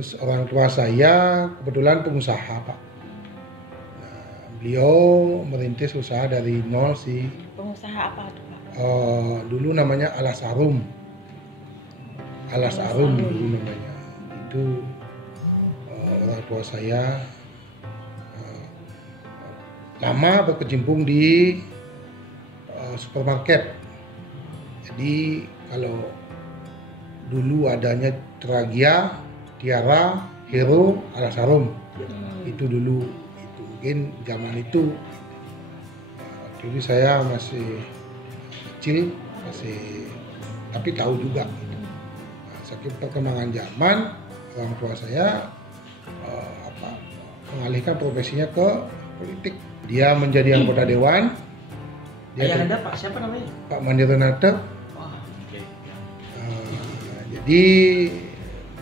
Terus orang tua saya kebetulan pengusaha, Pak. Nah, beliau merintis usaha dari nol sih. Pengusaha apa tuh, Pak? Dulu namanya Alas Arum. Alas Arum dulu namanya. Itu orang tua saya lama berkecimpung di supermarket. Jadi kalau dulu adanya Tragia, Tiara, Hero, Alas Arum. Itu dulu, itu mungkin zaman itu. Jadi saya masih kecil, tapi tahu juga. Saking perkembangan zaman, orang tua saya mengalihkan profesinya ke politik. Dia menjadi anggota dewan. Ayah Anda Pak siapa namanya? Pak Mandiranata. Oke. Jadi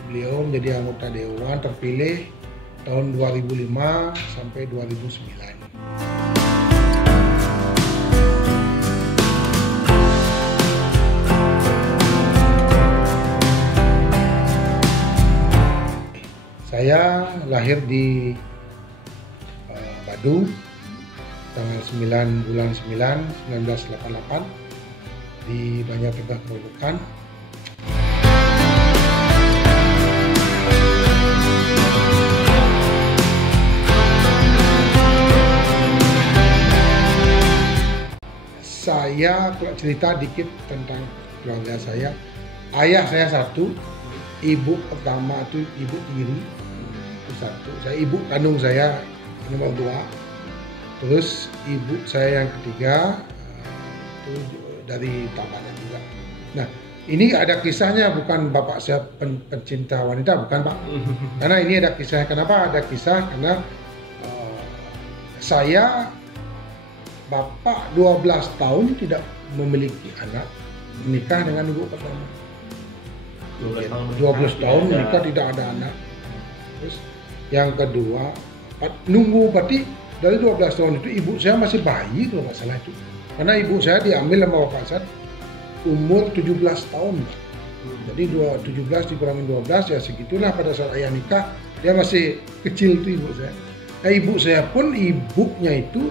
beliau menjadi anggota dewan terpilih tahun 2005 sampai 2009. Saya lahir di Badung tanggal 9 bulan 9 1988 di Banjar Tegak Gerobokan. Saya kalau cerita dikit tentang keluarga saya. Ayah saya satu, ibu pertama itu ibu tiri itu satu. Saya ibu kandung saya nomor 2. Terus ibu saya yang ketiga itu dari Tabanan juga. Nah, ini ada kisahnya, bukan bapak saya pencinta wanita, bukan Pak. Karena ini ada kisah. Kenapa ada kisah? Karena saya bapak 12 tahun tidak memiliki anak, menikah dengan ibu pertama. 12 tahun menikah tidak ada anak. Terus yang kedua nunggu, berarti dari 12 tahun itu ibu saya masih bayi kalau nggak salah itu. Karena ibu saya diambil sama bapak saya umur 17 tahun. Jadi 17 dikurangin 12 ya segitulah pada saat ayah nikah, dia masih kecil itu ibu saya. Nah, ibu saya pun ibunya itu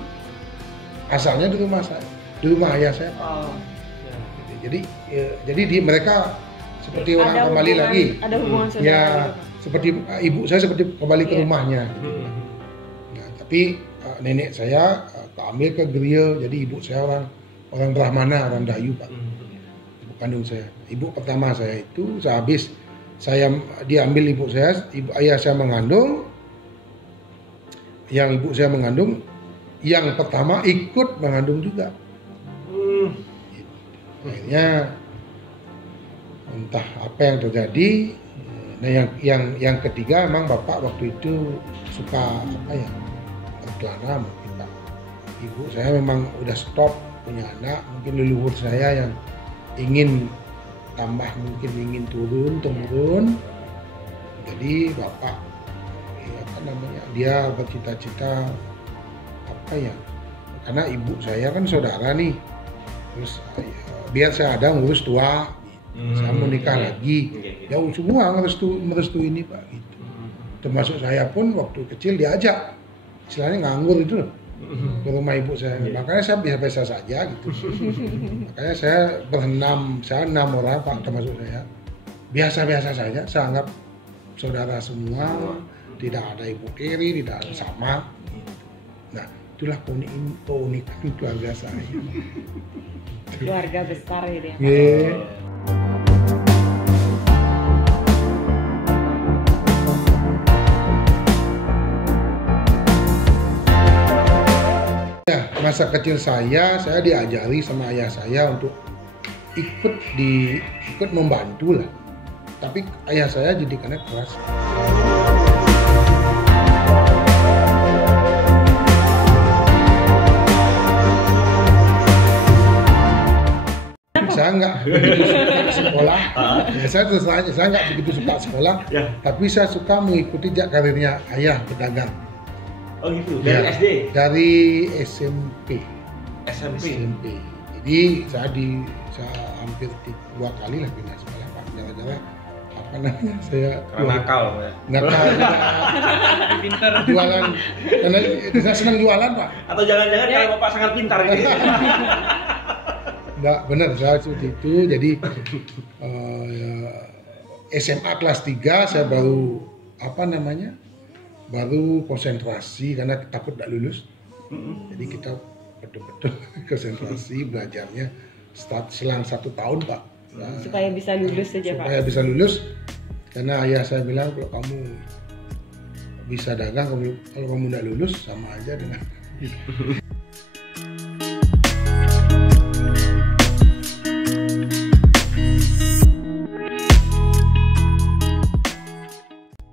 asalnya di rumah saya, di rumah ayah saya. Jadi mereka seperti orang ada kembali hubungan, lagi. Ada hubungan saudara Ya, gitu, Pak. seperti ibu saya seperti kembali ke rumahnya. Nah, tapi nenek saya keambil ke Geria, jadi ibu saya orang Brahmana, orang Dayu, Pak. Ibu kandung saya. Ibu pertama saya itu sehabis diambil ibu saya, ayah saya mengandung. Yang ibu saya mengandung, yang pertama ikut mengandung juga. Akhirnya entah apa yang terjadi. Nah, yang ketiga emang bapak waktu itu suka berkelana mungkin Pak. Ibu saya memang udah stop punya anak, mungkin leluhur saya yang ingin tambah, mungkin ingin turun. Jadi bapak dia bercita-cita karena ibu saya kan saudara nih, terus biar saya ada ngurus tua, saya mau nikah lagi, ya semua merestu ini Pak gitu. Termasuk saya pun waktu kecil diajak, istilahnya nganggur itu loh, ke rumah ibu saya. Makanya saya biasa-biasa saja gitu. Makanya saya saya 6 orang Pak, termasuk saya biasa-biasa saja, saya anggap saudara semua, tidak ada ibu tiri, tidak ada sama. Nah, itulah keunikan keluarga saya. Keluarga besar gitu ya, Pak. Yeah. Ya, masa kecil saya diajari sama ayah saya untuk ikut membantu lah. Tapi ayah saya didikannya keras. Saya nggak begitu suka sekolah. Ya, saya terus aja, saya nggak begitu suka sekolah. Tapi saya suka mengikuti karirnya ayah pedagang. Oh gitu, dari SD? Dari SMP. Jadi saya hampir 2 kali lah pindah sekolah Pak. Gara-gara apa namanya, saya Karena nakal ya. nakal Pinter. jualan, karena saya senang jualan Pak. Atau jangan-jangan Ya. kalau Bapak sangat pintar ini. Enggak benar, saya seperti itu. Jadi SMA kelas 3 saya baru apa namanya, baru konsentrasi karena takut tidak lulus. Jadi kita betul-betul konsentrasi belajarnya selang 1 tahun Pak. Nah, Supaya bisa lulus saja Pak. supaya bisa lulus, karena ayah saya bilang kalau kamu bisa dagang, kalau kamu tidak lulus sama aja dengan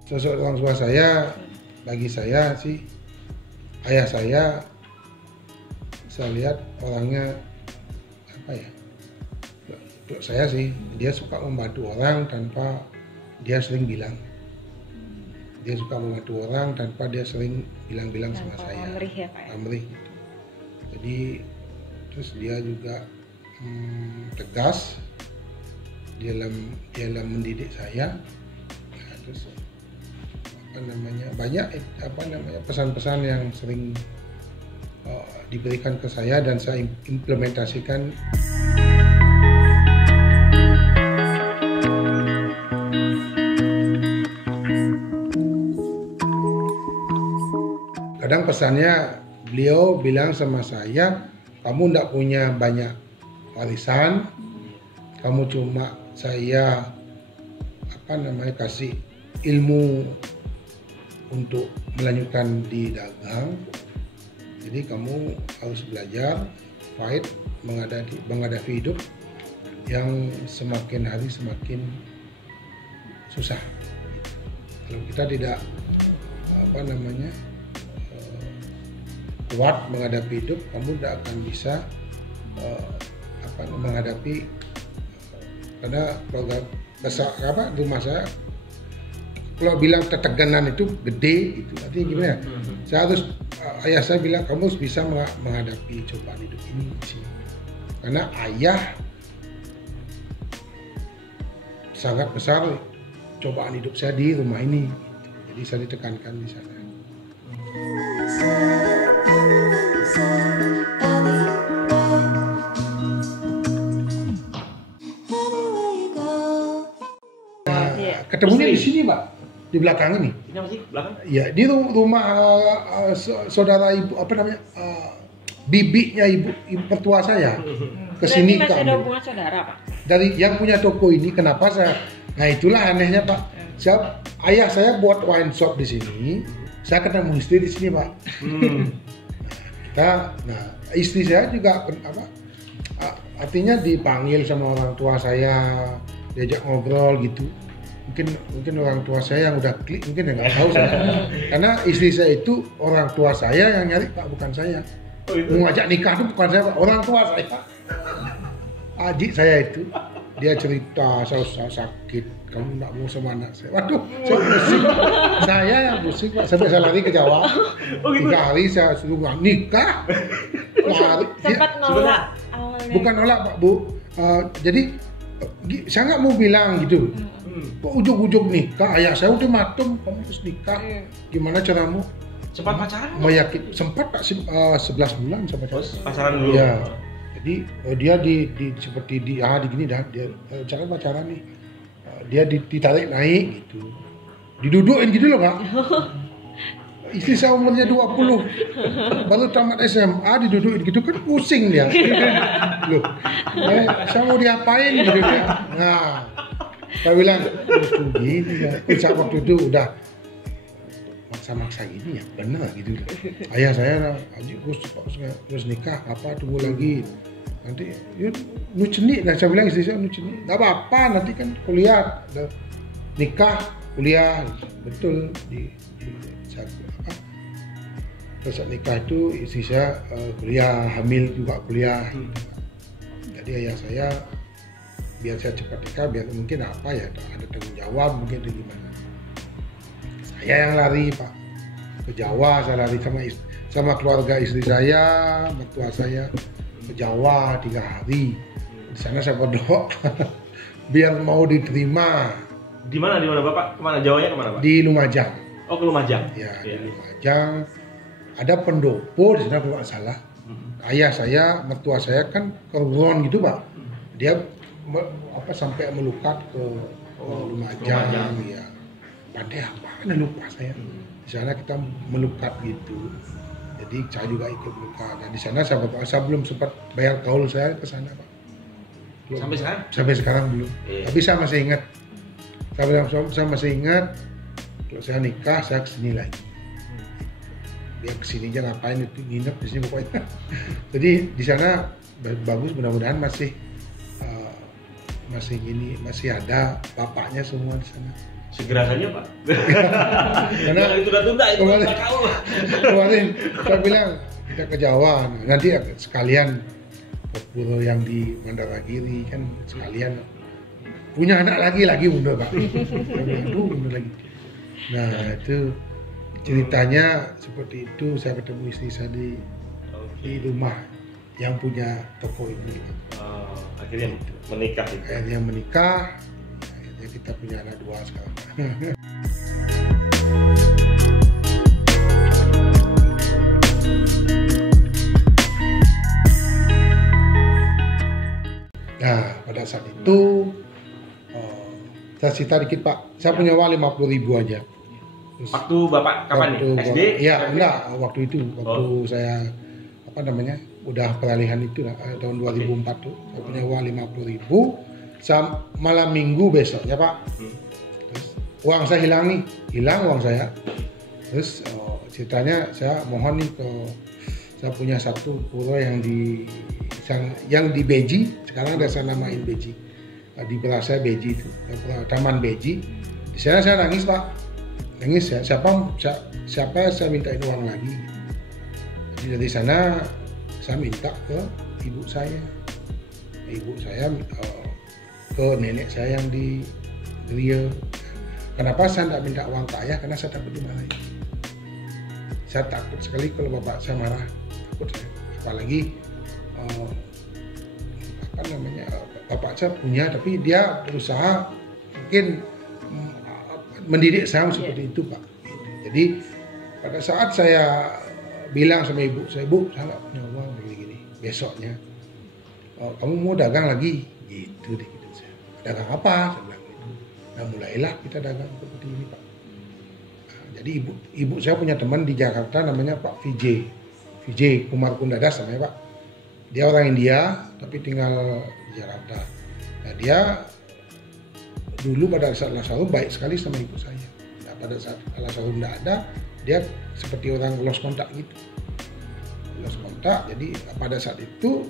sosok orang tua saya, bagi saya sih ayah saya lihat orangnya apa ya, untuk saya sih dia suka membantu orang tanpa dia sering bilang, dia suka membantu orang tanpa dia sering bilang-bilang sama Tanpa saya, pamrih ya Pak ya? pamrih gitu. Jadi terus dia juga tegas dalam mendidik saya. Nah, terus banyak pesan-pesan yang sering diberikan ke saya dan saya implementasikan. Kadang pesannya beliau bilang sama saya, kamu tidak punya banyak warisan, kamu cuma saya kasih ilmu untuk melanjutkan di dagang. Jadi kamu harus belajar, fight, menghadapi hidup yang semakin hari semakin susah. Kalau kita tidak kuat menghadapi hidup, kamu tidak akan bisa menghadapi, karena keluarga besar rumah saya kalau bilang ketegangan itu gede gitu, artinya gimana? Saya harus, ayah saya bilang kamu harus bisa menghadapi cobaan hidup ini sih, karena ayah sangat besar cobaan hidup saya di rumah ini, jadi saya ditekankan di sana. Ketemunya di sini Pak, di belakang ini. Ini apa sih? Belakang? Ya, di rumah saudara ibu bibinya ibu mertua saya. Kesini Berarti masih ada kami. hubungan saudara Pak? Dari yang punya toko ini, kenapa saya? Nah itulah anehnya Pak. Ayah saya buat wine shop di sini. Saya ketemu istri di sini Pak. Istri saya juga artinya dipanggil sama orang tua saya, diajak ngobrol gitu. Mungkin orang tua saya yang udah klik, mungkin nggak tahu saya. Karena istri saya itu orang tua saya yang nyari Pak, bukan saya. Mau ngajak nikah itu bukan saya Pak, orang tua saya. Adik saya itu, dia cerita saya sakit, kamu nggak mau sama anak saya. Waduh, saya pusing. Saya yang pusing Pak, sampai saya lari ke Jawa. 3 hari saya suruh nikah. Lari. Sempat nolak awalnya? Bukan nolak Pak Bu. Jadi saya nggak mau bilang gitu. Kok ujung-ujung nikah, ayah saya udah matum, kamu harus nikah. Gimana caramu? Sempat pacaran? Meyakin, sempat Pak 11 bulan sama Pacaran dulu. Ya. Jadi dia seperti gini dah, dia cara pacaran nih. Dia ditarik naik gitu. Didudukin gitu loh Pak. Istri saya umurnya 20, baru tamat SMA didudukin gitu kan pusing dia. Loh, saya mau diapain gitu kan. Nah, saya bilang, gini ya. Saat waktu itu udah maksa-maksa gini ya, benar gitu. Ayah saya, Aji terus nikah, apa tunggu lagi. Nanti, ya nucenik. Nah saya bilang istri saya nucenik. Gak apa-apa, nanti kan kuliah, nikah, kuliah, betul saat nikah itu istri saya kuliah, hamil juga kuliah. Jadi ayah saya biar saya cepat nikah, biar mungkin apa ya, ada tanggung jawab mungkin dari gimana. Saya yang lari Pak ke Jawa, saya lari sama keluarga istri saya, mertua saya ke Jawa 3 hari. Di sana saya berdoa biar mau diterima Di mana Bapak? Kemana? Jawanya kemana Pak? Di Lumajang. Oh, ke Lumajang. Ya, Iya. di Lumajang. Ada pendopo di sana kalau nggak salah. Ayah saya, mertua saya kan keruan gitu Pak. Dia sampai melukat ke Lumajang. Ya. Pandai apa? Lupa saya. Di sana kita melukat gitu. Jadi saya juga ikut melukat. Dan di sana saya belum sempat bayar kaul saya ke sana Pak. Belum. Sampai sekarang? Sampai sekarang belum. Iya. Tapi saya masih ingat. Saya masih ingat kalau saya nikah saya kesini lagi. Dia kesini aja ngapain itu nginep di sini pokoknya. Jadi di sana bagus, mudah-mudahan masih masih ada bapaknya semua di sana. Segera saja Pak. Karena Jangan ditunda-tunda itu kemarin- Pak kaul. Kemarin saya bilang kita ke Jawa, nanti sekalian ke Puro yang di Mandaragiri kan sekalian punya anak lagi muda Pak. Saya bilang, aduh muda lagi. Nah itu ceritanya seperti itu. Saya ketemu istri saya di rumah yang punya toko ini. Oh, akhirnya menikah itu. Akhirnya menikah, akhirnya kita punya anak 2 sekarang. Nah, pada saat itu saya cerita dikit Pak. Saya punya uang 50.000 aja. Terus, Waktu Bapak kapan nih? SD? Ya, enggak, waktu itu saya udah peralihan itu lah, tahun 2004 tuh. Saya punya uang 50.000. Malam minggu besoknya Pak. Terus uang saya hilang uang saya. Terus ceritanya saya mohon nih saya punya satu pura yang di Beji, sekarang ada saya namain Beji. Di Belasa Beji itu, Taman Beji. Di sana saya nangis Pak. Nangis ya, siapa saya mintain uang lagi. Jadi dari sana saya minta ke ibu saya. Ibu saya ke nenek saya yang di Rio. Kenapa saya tidak minta uang ke ayah? Karena saya takut dimarahin. Saya takut sekali kalau bapak saya marah. Takut saya. Apalagi bapak saya punya, tapi dia berusaha mungkin mendidik saya seperti itu Pak. Jadi pada saat saya bilang sama ibu saya nggak punya uang begini. Besoknya, kamu mau dagang lagi? Gitu deh gitu saya. Dagang apa? Saya bilang gitu. Nah mulailah kita dagang seperti ini Pak. Nah, jadi ibu saya punya teman di Jakarta namanya Pak Vijay Kumar Kundadas namanya Pak. Dia orang India tapi tinggal di Jakarta. Nah dia dulu pada saat Lasarum baik sekali sama ibu saya. Nah, pada saat Lasarum tidak ada, dia seperti orang lost kontak gitu. Lost kontak. Jadi pada saat itu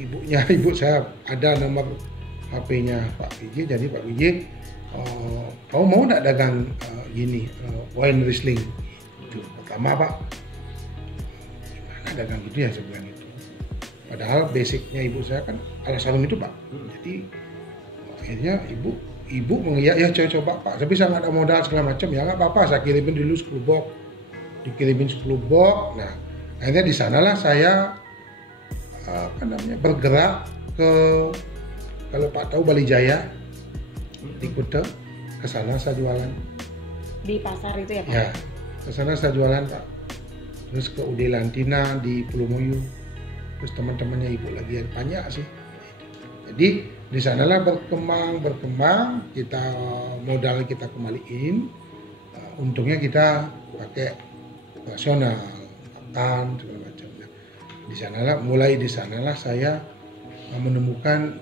ibu saya ada nomor HP-nya Pak Vijay. Jadi Pak Vijay, kamu mau nggak dagang wine Riesling? Itu pertama Pak. Gimana dagang gitu ya saya bilang gitu. Padahal basicnya ibu saya kan Lasarum itu Pak. Jadi akhirnya ibu mengiyak, ya coba Pak, tapi saya nggak ada modal segala macam, ya nggak apa-apa, saya kirimin dulu 10 box, dikirimin 10 box. Nah akhirnya di sanalah saya bergerak ke, kalau Pak tahu Bali Jaya di Kuta, ke sana saya jualan. Di pasar itu ya Pak? Ya, ke sana saya jualan Pak. Terus ke UD Lantina di Pulau Moyu, terus teman-temannya ibu lagi banyak sih. Jadi di sanalah berkembang, kita modal kita kembaliin, untungnya kita pakai operasional, makan segala macam. Mulai di sanalah saya menemukan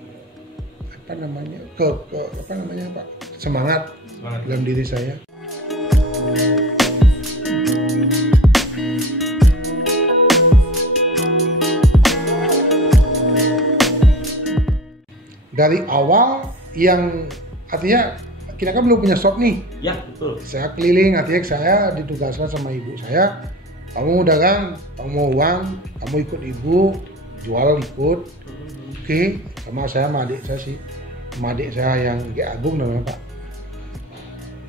semangat dalam diri saya. Dari awal yang artinya kita kan belum punya shop nih. Ya betul. Saya Keliling, artinya saya ditugaskan sama ibu saya. Kamu dagang, kamu mau uang, kamu ikut ibu, jual ikut. Oke, sama saya sama adik saya sih. Sama adik saya yang G Agung namanya Pak.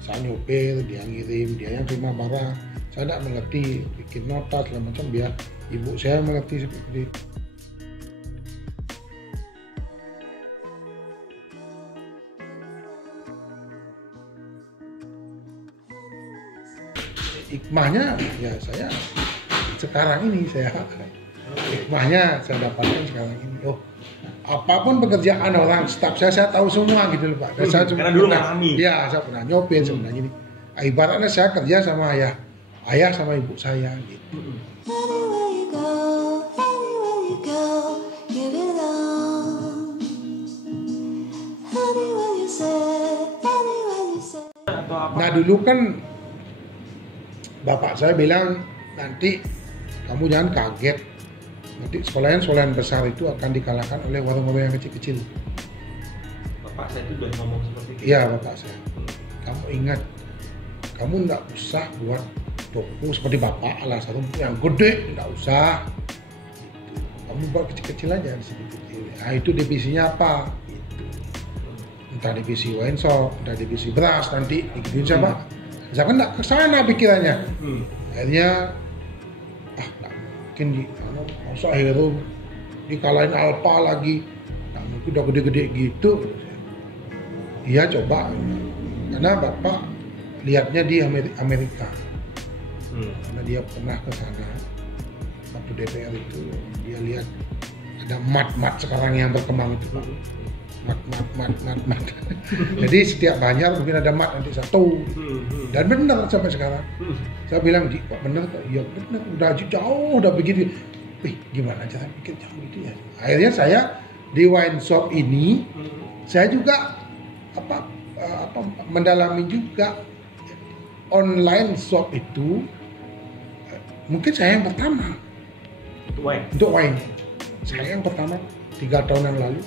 Saya nyopir, dia ngirim, dia yang terima barang. Saya tidak mengerti, bikin nota segala macam biar ibu saya mengerti seperti itu. hikmahnya ya saya sekarang ini hikmahnya saya dapatkan sekarang ini. Oh, apapun pekerjaan orang staf saya tahu semua gitu loh Pak. Dan saya karena dulu mengalami. Ya, saya pernah nyopir, saya pernah gini. Ibaratnya saya kerja sama ayah sama ibu saya gitu. Nah dulu kan bapak saya bilang nanti kamu jangan kaget, nanti sekolahan besar itu akan dikalahkan oleh warung-warung yang kecil-kecil. Bapak saya itu udah ngomong seperti itu. Iya bapak saya. Kamu ingat, kamu nggak usah buat toko seperti bapak lah, satu yang gede nggak usah. Kamu buat kecil-kecil aja di sini kecil. Nah itu divisinya apa? Gitu. Entah divisi wine shop, entah divisi beras nanti digituin siapa? Saya kan nggak kesana pikirannya. Akhirnya nggak mungkin masa Hero dikalahin Alfa lagi, nggak mungkin udah gede-gede gitu. Iya coba, karena bapak lihatnya di Amerika, karena dia pernah ke sana waktu DPR itu, dia lihat ada mat sekarang yang berkembang itu Pak. Mat. Jadi setiap banjar mungkin ada mat nanti satu. Dan benar sampai sekarang. Saya bilang, Pak benar kok? Iya benar, udah jauh, udah begitu. Wih, gimana cara pikir jauh gitu ya? Akhirnya saya di wine shop ini, saya juga mendalami juga online shop itu. Mungkin saya yang pertama untuk wine. Saya yang pertama 3 tahun yang lalu.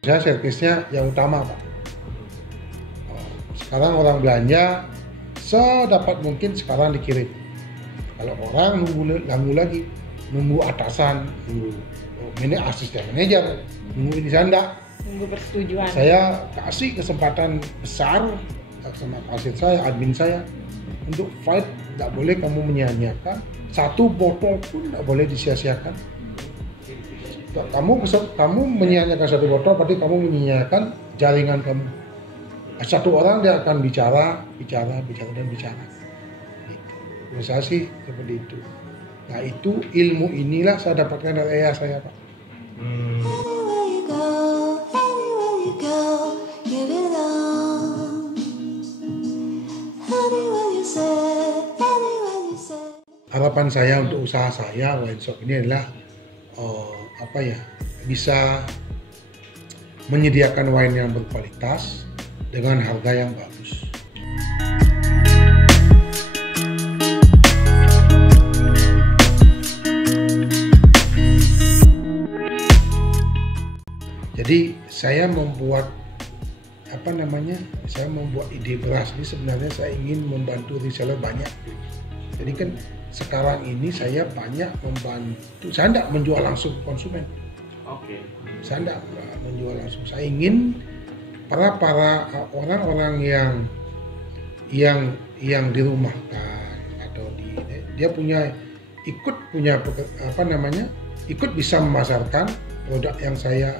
Saya servisnya yang utama Pak. Sekarang orang belanja sedapat mungkin sekarang dikirim. Kalau orang nunggu lagi, nunggu atasan, ini asisten manajer, nunggu ini saya enggak. Nunggu persetujuan. Saya kasih kesempatan besar sama pasien saya, admin saya, untuk fight. Nggak boleh kamu menyia-nyiakan, satu botol pun nggak boleh disia-siakan. Kamu menyia-nyiakan satu botol, berarti kamu menyia-nyiakan jaringan kamu. Satu orang dia akan bicara. Menurut saya sih seperti itu. Nah itu ilmu inilah saya dapatkan dari ayah saya Pak. Harapan saya untuk usaha saya wine shop ini adalah bisa menyediakan wine yang berkualitas dengan harga yang bagus. Jadi saya membuat ide beras ini sebenarnya saya ingin membantu reseller banyak. Jadi kan sekarang ini saya banyak membantu, saya tidak menjual langsung ke konsumen. Saya tidak menjual langsung. Saya ingin para orang-orang yang dirumahkan atau dia ikut bisa memasarkan produk yang saya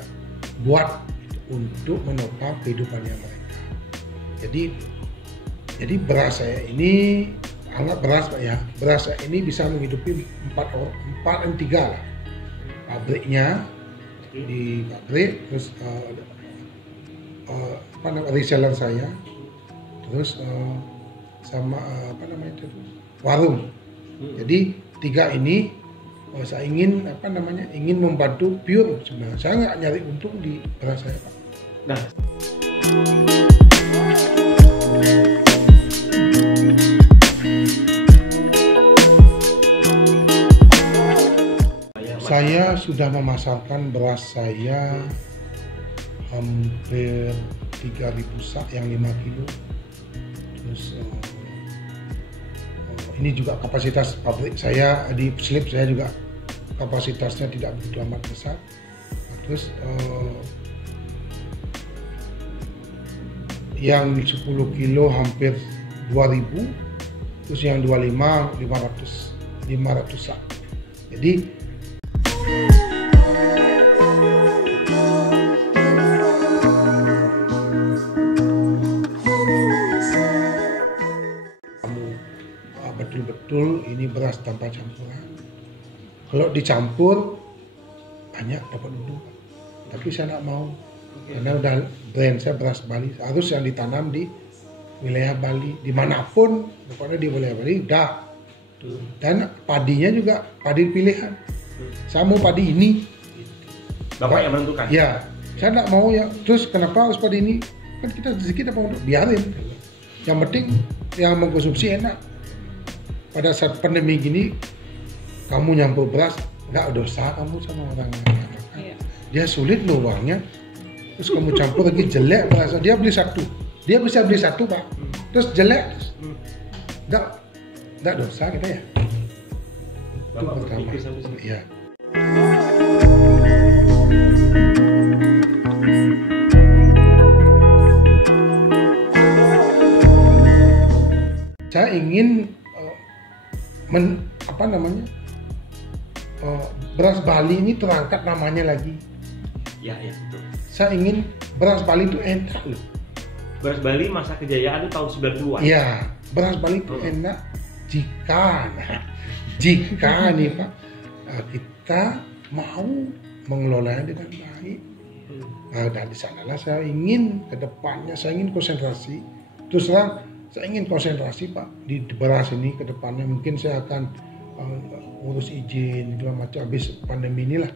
buat untuk menopang kehidupannya mereka. Jadi beras saya ini, anggap beras Pak ya, beras saya ini bisa menghidupi 3 lah. Pabriknya di pabrik, terus reseller saya, terus sama warung. Jadi 3 ini saya ingin membantu pure sebenarnya. Saya nggak nyari untung di beras saya Pak. Nah, saya sudah memasarkan beras saya hampir 3.000 sak yang 5 kilo. Terus ini juga kapasitas pabrik saya di slip saya juga kapasitasnya tidak begitu amat besar. Terus yang 10 kilo hampir 2.000, terus yang 25 500 sak. Jadi beras tanpa campuran. Kalau dicampur banyak dapat untung, tapi saya nggak mau karena udah brand saya beras Bali, harus yang ditanam di wilayah Bali, dimanapun pokoknya di wilayah Bali udah. Dan padinya juga padi pilihan. Saya mau padi ini. Bapak yang menentukan? Ya, saya nggak mau ya. Terus kenapa harus padi ini? Kan kita rezeki dapat untuk biarin. Yang penting yang mengkonsumsi enak. Pada saat pandemi gini, kamu nyampur beras, nggak dosa kamu sama orang yang makan. Iya. Dia sulit loh uangnya. Terus kamu campur lagi jelek berasa. Dia beli satu. Dia bisa beli satu, Pak. Terus jelek. Nggak dosa kita ya. Bapak itu pertama. Iya. Saya ingin beras Bali ini terangkat namanya lagi. Ya, betul. Saya ingin beras Bali itu enak loh. Beras Bali masa kejayaan itu tahun 90-an. Iya, beras Bali itu enak jika nih Pak, kita mau mengelolanya dengan baik. Dan di sanalah saya ingin ke depannya, saya ingin konsentrasi. Terus terang, saya ingin konsentrasi Pak di beras ini ke depannya. Mungkin saya akan urus izin segala macam habis pandemi inilah.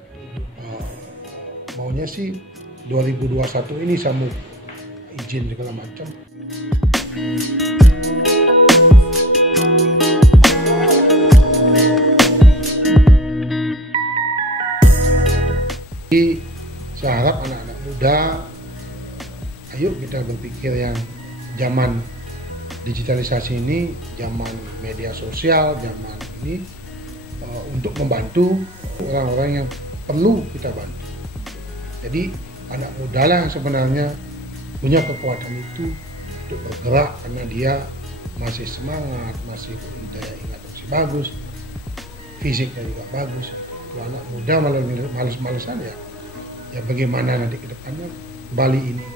Maunya sih 2021 ini saya mau izin segala macam. Jadi saya harap anak-anak muda, ayo kita berpikir yang zaman digitalisasi ini, zaman media sosial, zaman ini untuk membantu orang-orang yang perlu kita bantu. Jadi anak muda lah yang sebenarnya punya kekuatan itu untuk bergerak karena dia masih semangat, masih daya ingat masih bagus, fisiknya juga bagus. Kalau anak muda malah males-malesan ya bagaimana nanti ke depannya Bali ini